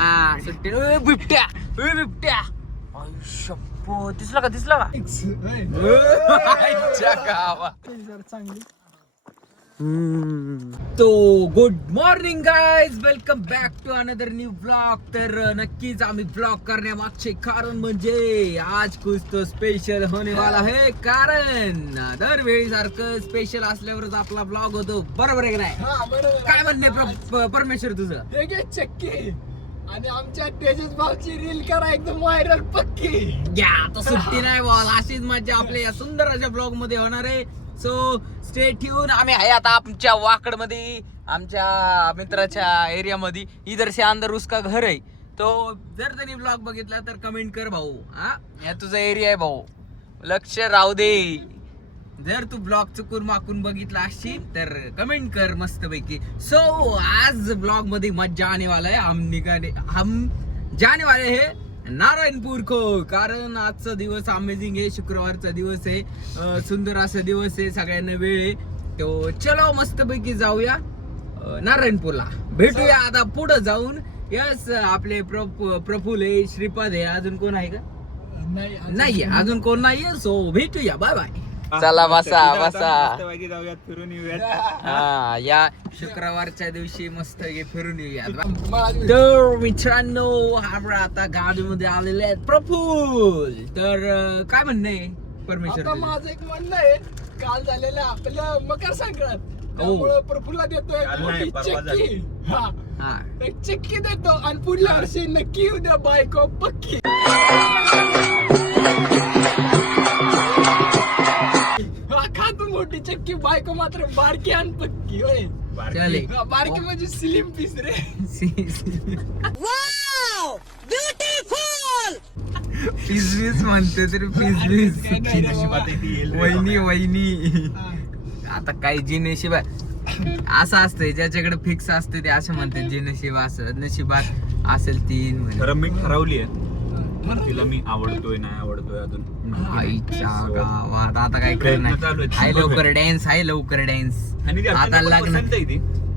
हा सुट्टी बिबट्या बिबट्या दिसला का चांगली. तो good morning guys, welcome back to another new blog. तर नक्कीच आम्ही ब्लॉग करण्यामागचे कारण म्हणजे आज कुछ तो स्पेशल होने वाला है. कारण दरवेळी सारखं स्पेशल असल्यावरच आपला ब्लॉग होतो, बरोबर आहे की नाही? काय म्हणणे परमेश्वर तुझं? हे घे चक्की आणि आमच्या तेजस भाऊची रील करा एकदम व्हायरल पक्की. या तो सुट्टी नाही बॉल, अशीच मजा आपल्या या सुंदर अशा ब्लॉग मध्ये होणार आहे. So stay tune. आम्ही आहे आता आमच्या वाकड मध्ये, आमच्या मित्राच्या एरिया मध्ये. इधर से अंदर उसका घर आहे. तो जर त्यांनी ब्लॉग बघितला तर कमेंट कर भाऊ. हा या तुझा एरिया आहे भाऊ, लक्ष राहू दे. जर तू ब्लॉग चुकून माकून बघितला असशील तर कमेंट कर मस्त पैकी. सो आज ब्लॉग मध्ये मजा आने वाला है. हम जाने वाले हैं नारायणपूर को. कारण आजचा दिवस अमेझिंग आहे, शुक्रवारचा दिवस आहे, सुंदर असा दिवस आहे, सगळ्यांना वेळ आहे. तो चलो मस्त पैकी जाऊया नारायणपूरला. भेटूया आता पुढे जाऊन. यस आपले प्रफुल आहे, श्रीपाद आहे, अजून कोण आहे का? नाही अजून कोण नाहीये. सो भेटूया, बाय बाय. चला बसा फिरून येऊयात. हा या शुक्रवारच्या दिवशी मस्त फिरून येऊयात. तर मित्रांनो आपण आता गाडीमध्ये आलेले आहेत प्रफुल. तर काय म्हणणं आहे परमेश्वर? आता माझं एक म्हणणं आहे, काल झालेलं आपलं मकर संक्रांत, त्यामुळे प्रफुलला देतोय मोठी चक्की. हा एक चक्की देतो आणि पुढल्या वर्षी नक्की उद्या बायको पक्की. खातो मोठी चक्की, बायको मात्र बारकी आणि पक्की. होय बारकी म्हणजे स्लिम पीस रे. पिसवीस म्हणते तरी पिसवीस. वहिनी वहिनी आता काही जी नशीब असं असतंय, ज्याच्याकडे फिक्स असते ते असं म्हणते, जे नशीब असत नशिबात असेल ती. खरं मी ठरवली आहे तिला, मी आवडतोय नाही आवडतोय अजून आईच्या गावात. आता काय करणार? हाय लवकर डॅन्स, हाय लवकर डॅन्स. आता लग्न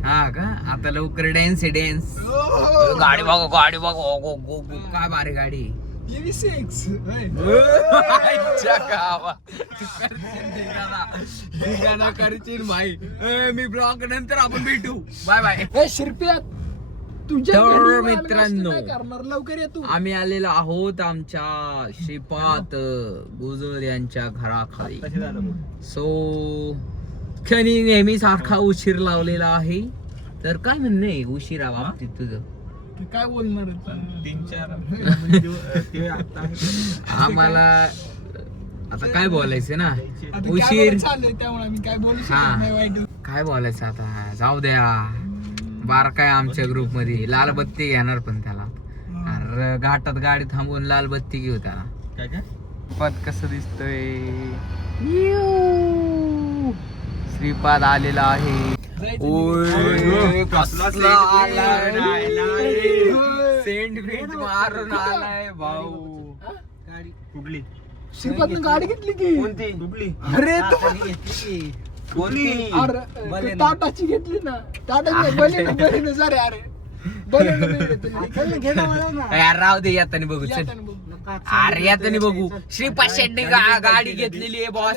हा का? आता लवकर डॅन्स आहे डॅन्स. गाडी बघ गाडी बघ, काय भारी गाडी. करशील भाई. मी ब्लॉग नंतर आपण भेटू. Bye bye. शिरप्या तर मित्रांनो करणार लवकर येतो. आम्ही आलेलो आहोत आमच्या श्रीपाद गुजर यांच्या घराखाली. सो क्षणी नेहमी सारखा उशीर लावलेला आहे. तर काय म्हणणं आहे उशिरा बाबतीत तुझं? काय बोलणार? 3-4 आम्हाला आता काय बोलायचं ना, उशीर त्यामुळे मी काय बोलू शकत नाही. वाईट काय बोलायचं आता, जाऊ द्या. बारकाय आमच्या ग्रुप मध्ये लाल बत्ती घेणार, पण त्याला अरे घाटात गाडी थांबवून लाल बत्ती घेऊ त्याला. काय काय पद कसं दिसतोय. श्रीपाद आलेला आहे. सेंट बीट मारून आलाय भाऊ. कुठली श्रीपादनं गाडी घेतली की? कोणती कुठली? अरे कोणती? अरे टाटाची घेतली ना. टाटाची बलेनो सर. यार राहू दे, यातानी बघू. अरे यातानी बघू. श्रीपाद शेटने गाडी घेतलेली आहे बॉस.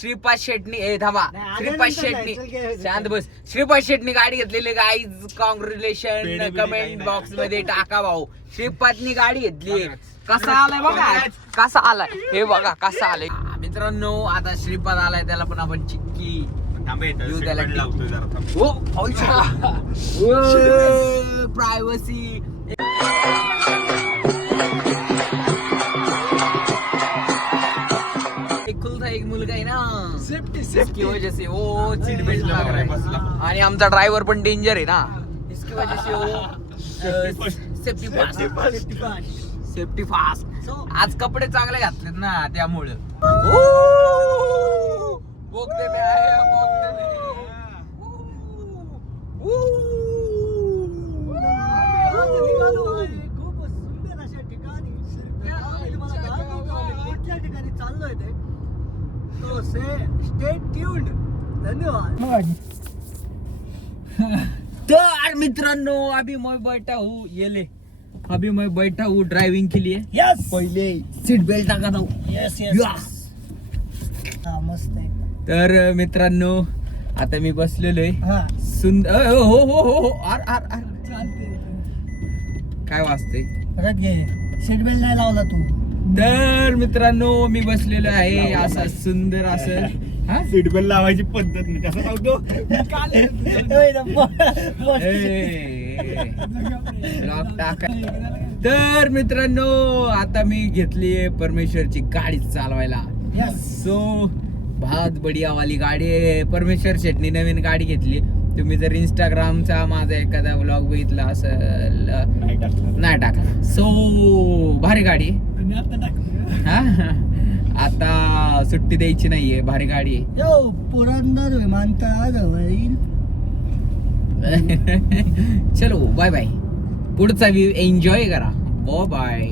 श्रीपाद शेटनी थांबा. श्रीपाद शेटनी शांत बस. श्रीपाद शेटनी गाडी घेतलेली. गाईज कॉंग्रॅच्युलेशन कमेंट बॉक्स मध्ये टाका भाऊ. श्रीपादनी गाडी घेतली. कसा आलाय बघा, कसा आलाय हे बघा, कसा आलाय मित्रांनो. आता श्रीपाद आलाय, त्याला पण आपण चिक्की प्रायव्हसी. एक मुलगा आहे ना, सेफ्टी वजह से वो सीट बेल्ट लग रहा है. आणि आमचा ड्रायव्हर पण डेंजर आहे ना, इसकी वजह से वो सेफ्टी फास्ट. आज कपडे चांगले घातलेत ना, त्यामुळे बोगदे में आहे, बोगदे में. खूप सुंदर अशा ठिकाणी कुठल्या ठिकाणी चाललोय ते. Stay tuned. धन्यवाद. तर मित्रांनो अभी मैं बैठा हूँ ये ले अभी मैं बैठा हूँ ड्राइविंग के लिए. यस पहिले सीट बेल्ट टाकत आहो. Yes Yes. हा मस्त आहे. तर मित्रांनो आता मी बसलेलो आहे हा सुंदर. हो हो हो हो आर आर आर काय वाजते. परत घे. सीट बेल्ट नाही लावला तू. तर मित्रांनो मी बसलेलो आहे असं सुंदर असं. हा? सीट बेल्ट लावायची पद्धत नाही कसं लावतो. लॉक टाका. तर मित्रांनो आता मी घेतली परमेश्वरची गाडी चालवायला. सो बहुत बढिया वाली गाडी आहे. परमेश्वर शेटनी नवीन गाडी घेतली. तुम्ही जर इंस्टाग्रामचा माझा एखादा व्लॉग बघितला असेल नाही टाकला. सो भारी गाडी हा. आता सुट्टी द्यायची नाहीये. भारी गाडी आहे. यो पुरंदर विमानतळाजवळील चलो बाय बाय. पुढचा व्ह्यू एन्जॉय करा. बाय.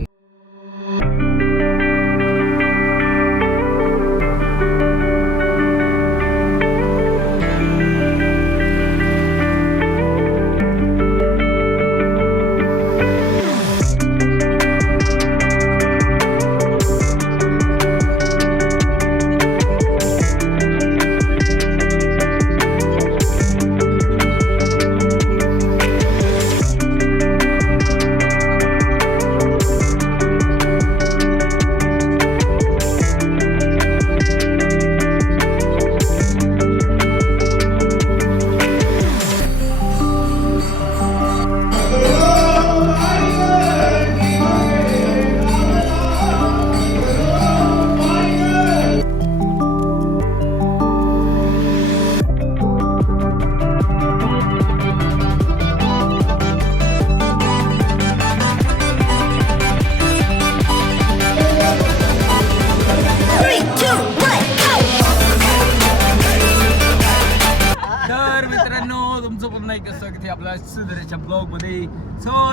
आपल्या सुंदरच्या ब्लॉग मध्ये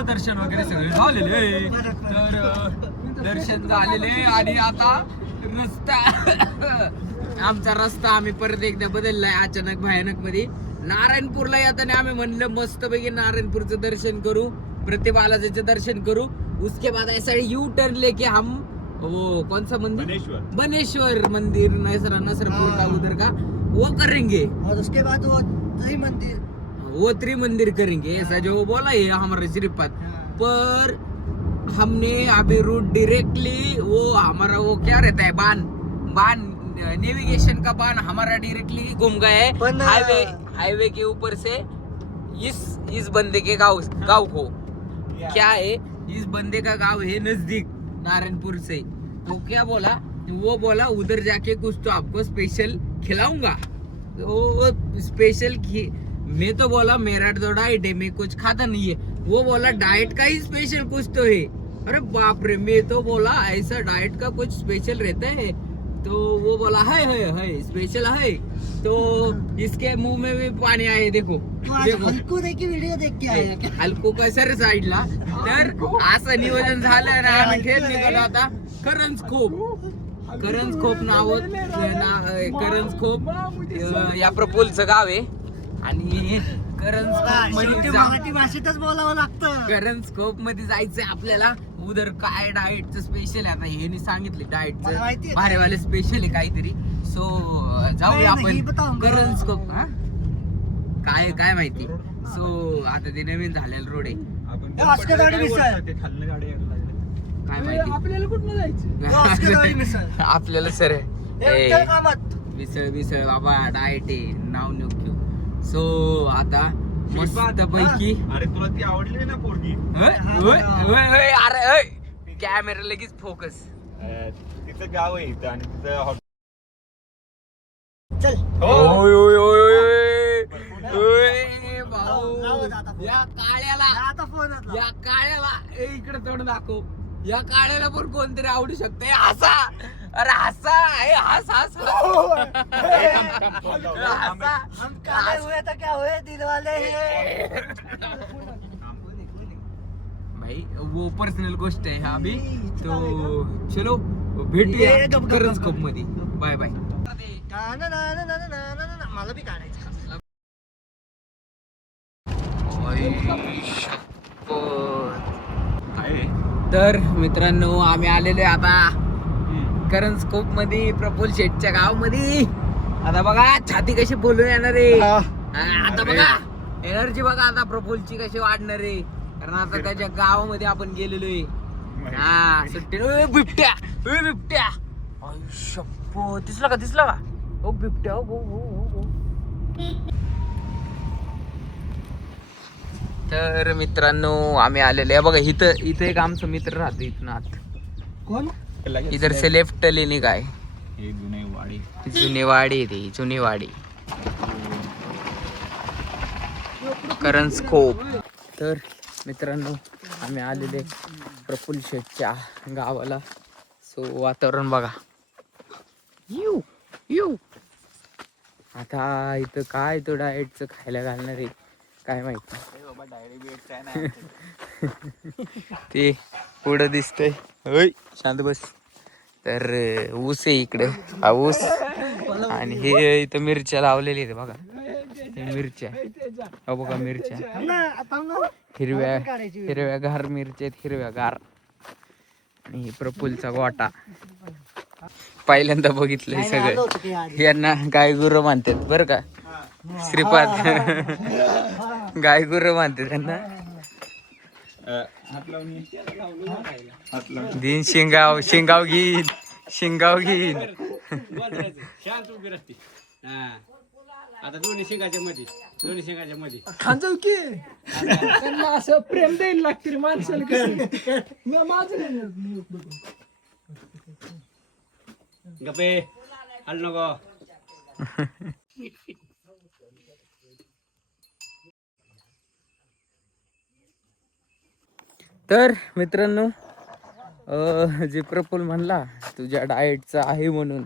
दर्शन वगैरे सगळे झालेले. तर दर्शन झालेले आणि आता रस्ता आमचा रस्ता आम्ही परत एकदा बदललाय अचानक भयानक मध्ये. नारायणपूरला येताना आम्ही म्हणलं मस्त पैकी नारायणपूरचं दर्शन करू, प्रतिबालाजीचं दर्शन करू. उसके बाद ऐसा यू टर्न लेके हम वो कौन सा मंदिर बनेश्वर मंदिर नसरपुर का उधर का वो करेंगे. और उसके बाद वो मंदिर वो त्रिमंदिर करेंगे ऐसा जो बोला है हमारे श्रीपद. पर हमने अभी रूट डायरेक्टली वो हमारा वो क्या रहता है बान नेविगेशन का बान हमारा डायरेक्टली घूम गया है हाईवे के ऊपर से इस बंदे के गांव को क्या है. इस बंदे का गांव है नजदीक नारायणपुर से. तो क्या बोला वो बोला उधर जाके कुछ तो आपको स्पेशल खिलाऊंगा. वो स्पेशल मैं तो बोला मेरा तो डाइट है मैं कुछ खाता नहीं है. वो बोला डाइट का ही स्पेशल कुछ तो है. अरे बाप रे. मैं तो बोला ऐसा डाइट का कुछ स्पेशल रहता है. तो वो बोला है स्पेशल है. तो इसके मुंह में भी पाणी आहे. देखो हलकू देखी व्हिडिओ देख के आया. हलकू कसर साईडला. तर असं नियोजन झालं ना आम्ही खेळ निघालो आता करंजखोप नाव करंजखोप या प्रपोलचं गाव आहे. आणि मराठी भाषेतच बोलावं लागतं. करंजखोप मध्ये जायचंय आपल्याला. उधर काय डाएटचं स्पेशल आहे. आता हे सांगितले डाएटचं भारेवाले स्पेशल आहे काहीतरी. सो जाऊया आपण करंजखोप. हा काय माहिती. सो आता ते नवीन झालेलं रोड आहे. काय माहिती आपल्याला कुठं जायचं. आपल्याला सर विसळ बाबा डाएट आहे नाव नको. सो आता मस्त पैकी. अरे तुला ती आवडली ना पोरगी. अरे कॅमेरा लगेच फोकस. तिचं गाव आहे इथं आणि तिचं चल भाऊ या काळ्याला इकडे तोंड दाखव. या काळ्याला पण कोणतरी आवडू शकते. हसा. अरे हसा आहे. हस हम काले हुए तो क्या हुए दिल वाले. भाई वो पर्सनल गोष्ट आहे हा अभी. तो चलो भेटूया करंजखोप मध्ये. Bye bye. मला बी काढायचं. तर मित्रांनो आम्ही आलेलो आहे आता करंज स्कोप मध्ये प्रफुल्ल शेठच्या गाव मध्ये. आता बघा छाती कशी बोलून येणार आहे. आता बघा एनर्जी बघा आता प्रफुल्लची कशी वाढणार आहे, कारण आता त्याच्या गावामध्ये आपण गेलेलो आहे. हा सुट्टी बिबट्या बिबट्या शप्पो दिसला का ओ बिबट्या हो. तर मित्रांनो आम्ही आलेलो आहे बघा इथं एक आमचं मित्र राहतो इथं आत. कोण? इधर से लेफ्ट लेने का है. जुनी वाडी जुनी वाडी करंज स्कोप. तर मित्रांनो आम्ही आलेले प्रफुल्ल शेठच्या गावाला. सो वातावरण बघा. यू आता इथं काय तो डाएटचं खायला घालणार आहे काय माहिती. ते पुढं दिसतंय. होय शांत बस. तर ऊस आहे इकडं हा ऊस, आणि हे इथं मिरच्या लावलेली आहेत बघा. मिरच्या हो बघा मिरच्या हिरव्या गार मिरच्या आहेत हिरव्या गार. आणि प्रफुल्लचा गोटा पहिल्यांदा बघितलंय सगळं. यांना गाय गुरु मानतात बरं का. श्रीपाद गाय गुरु मानतात त्यांना. दिन शिंगाव घेईन शांत उभी राहते. आता दोन्ही शिंगाच्या मध्ये खांजव की त्यांना असं प्रेम द्यायला लागते रे माणसाला. कसं मी माझं गपे हल नको. तर मित्रांनो जे प्रफुल्ल म्हणला तुझ्या डाएटचं आहे म्हणून,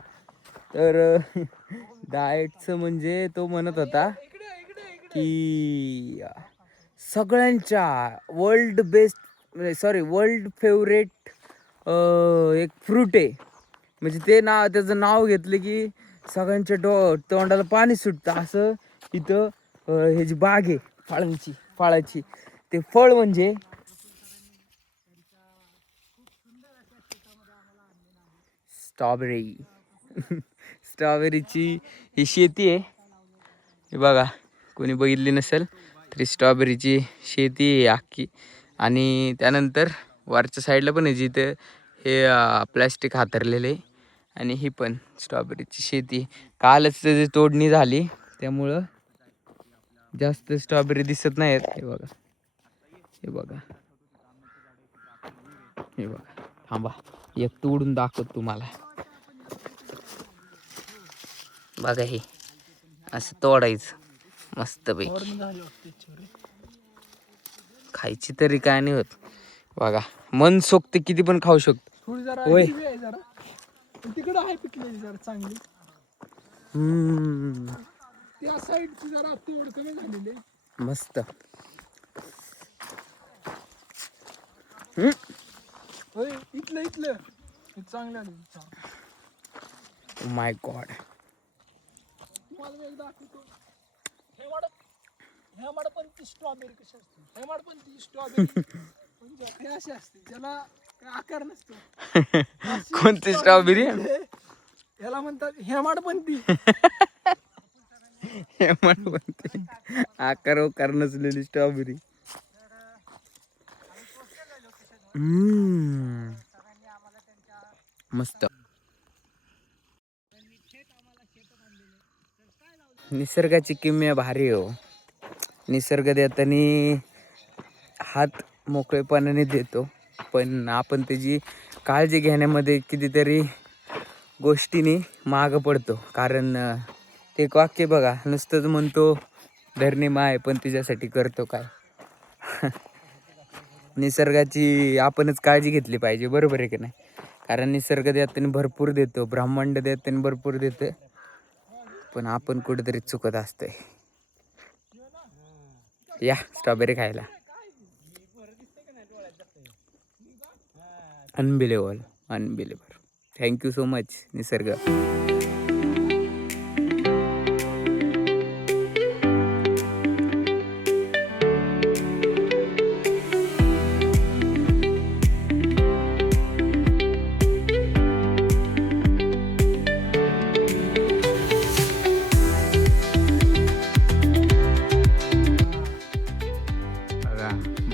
तर डाएटचं म्हणजे तो म्हणत होता की सगळ्यांच्या वर्ल्ड फेवरेट एक फ्रूट आहे. म्हणजे ते त्याचं नाव घेतलं की सगळ्यांच्या तोंडाला पाणी सुटतं. असं इथं हे जी बाग आहे फळाची ते फळ म्हणजे स्ट्रॉबेरीची ही शेती आहे. हे बघा कोणी बघितली नसेल तरी स्ट्रॉबेरीची शेती आहे अख्खी. आणि त्यानंतर वरच्या साईडला पण आहे जिथं हे प्लॅस्टिक हातरलेले. आणि ही पण स्ट्रॉबेरीची शेती. कालच त्याची तोडणी झाली त्यामुळं जास्त स्ट्रॉबेरी दिसत नाहीत. हे बघा थांबा एक तोडून दाखवत तुम्हाला. बघा हे असं तोडायचं मस्तपैकी. खायची तरी काय नाही होत बघा. मन सोकते किती पण खाऊ शकतो. थोडी जरा होय. हिरवी आहे जरा. तिकडं आहे पिकलेली जरा चांगली. त्या साईडची जरा तोड कमी झालेली आहे. मस्त. होय इथलं हे चांगलं आलं. माय गॉड. तुम्हाला एकदा दाखवतो. हेमाडपंथी स्ट्रॉबेरी कशी असते. हेमाडपंथी स्ट्रॉबेरी म्हणजे हे अशी असते ज्याला काही आकार नसतो. कोणती स्ट्रॉबेरी? याला म्हणतात हेमाडपंथी. आकार नसलेली स्ट्रॉबेरी. मस्त. निसर्गाची किमया भारी हो. निसर्ग देताना हात मोकळेपणाने देतो, पण आपण त्याची काळजी घेण्यामध्ये कितीतरी गोष्टींनी मागं पडतो. कारण ते एक वाक्य बघा, नुसतंच म्हणतो धरणी माय पण तिच्यासाठी करतो काय. निसर्गाची आपणच काळजी घेतली पाहिजे, बरोबर आहे की नाही. कारण निसर्ग देताना भरपूर देतो, ब्रह्मांड देताना भरपूर देतं, पण आपण कुठेतरी चुकत असतोय. या स्ट्रॉबेरी खायला. अनबिलेबल. थँक्यू सो मच निसर्ग.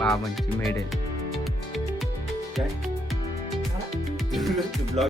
बाबांची मेडल काय ब्लॉग